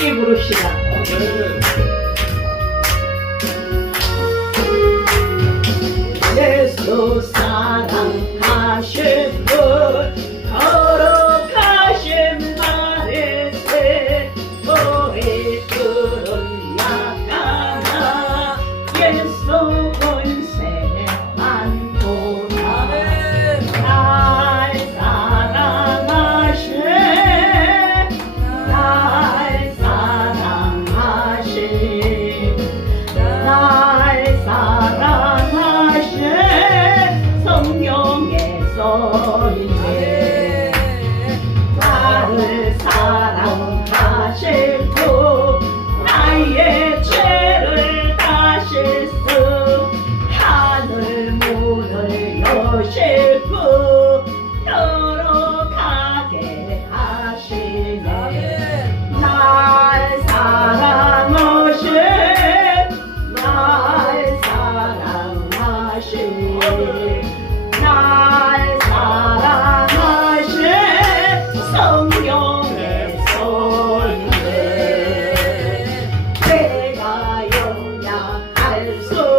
함께 부릅시다. 예수 사랑. I'm so